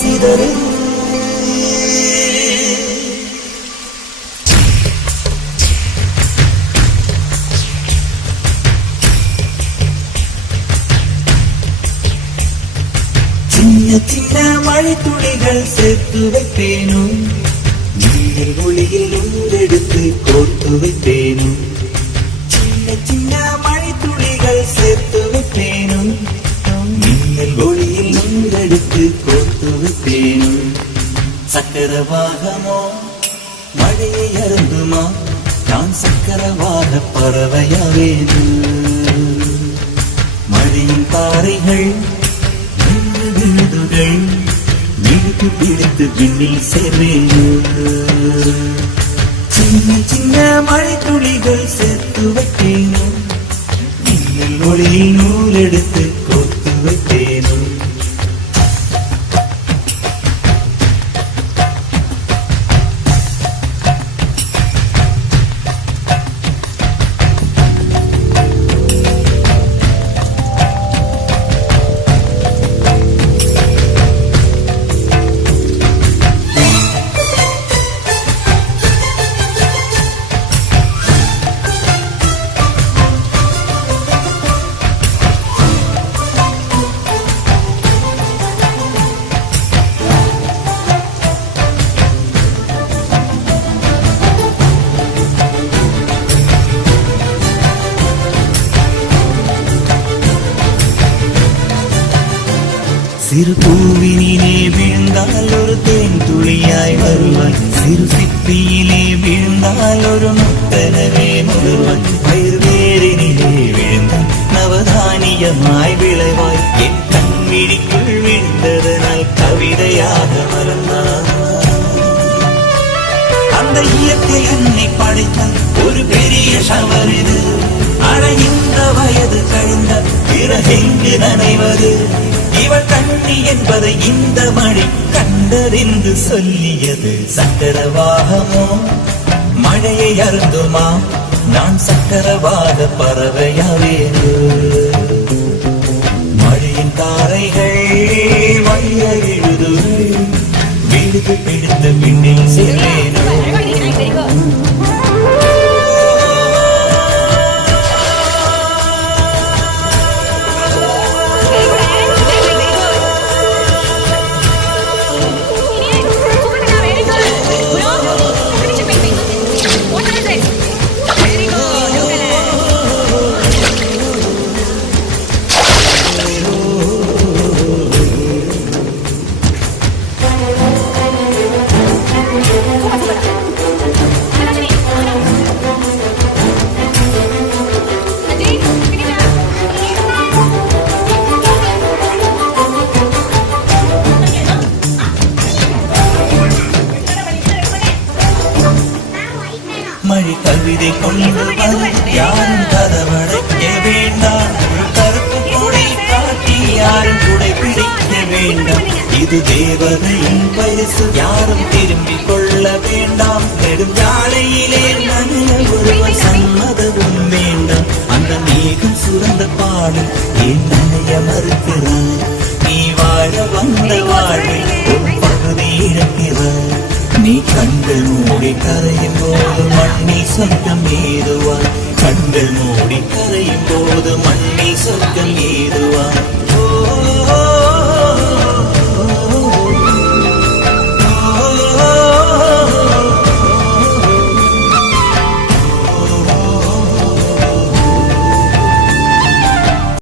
சிதறு சின்ன சின்ன மழை துளிகள் சேர்த்து வைப்பேனும் நீர் ஒளியில் உண்டெடுத்து கோர்த்து வைப்பேனும் சின்ன சின்ன மழை துளிகள் சேர்த்து வைப்பேனும் நீர் ஒளியில் உண்டெடுத்து கோர்த்து வைப்பேனும் சக்கரவாகமோ மழையை அருந்துமா நான் சக்கரவாக பறவையாவேனும் மழையின் பாறைகள் விழுது பிடித்து விண்ணில் சேர்வேன் சின்ன சின்ன மழை துளிகள் சேர்த்து வைப்பேனும் மின்னல் ஒளியில் நூல் எடுத்து கோர்த்து வைப்பேனும் சிறு பூவினிலே விழுந்தால் ஒரு தேன் துளியாய் வருவாய் சிறு சிப்பியிலே விழுந்தால் ஒரு முத்தனவே முழுவாய் பயிர் வேரினிலே விழுந்தால் நவதானியமாய் விளைவாய் என் கண்விழிக்குள் விழுந்ததனால் கவிதையாக மறந்தார் அந்த இயற்கை என்னை படைத்தால் ஒரு பெரிய ஷவர் இது அட இந்த வயது கழிந்த பிறகெங்கு நனைவது இவள் கண்ணி என்பதை இந்த மழை கண்டறிந்து சொல்லியது சக்கரவாகமோ மழையை அருந்துமா நான் சக்கரவாக பறவையாவேனு மழையின் தாரைகள் வழிய விழுதுகள் விழுது பிடித்த பின்னில் சேர்வேனோ மழை கவிதை கொண்டு யாரும் கதவடைக்க வேண்டாம் கருப்பு கொடை காட்டி யாரும் குடை பிடிக்க வேண்டாம் இது தேவதையின் பரிசு யாரும் திரும்பிக் கொள்ள வேண்டாம் நெடுஞ்சாலையிலே நனைய ஒருவர் சம்மதமும் வேண்டாம் அந்த மேகம் சுரந்த பாடும் ஏன் நனைய மறுக்கிறார் நீ வாழ வந்த வாழ்வில் ஒரு பகுதி இழக்கிறார் நீ கண்கள் மூடி கரையும் போது மண்ணில் சொர்க்கம் ஏதுவாய் கண்கள் மூடி கரையும் போது மண்ணில் சொர்க்கம் ஏதுவாய்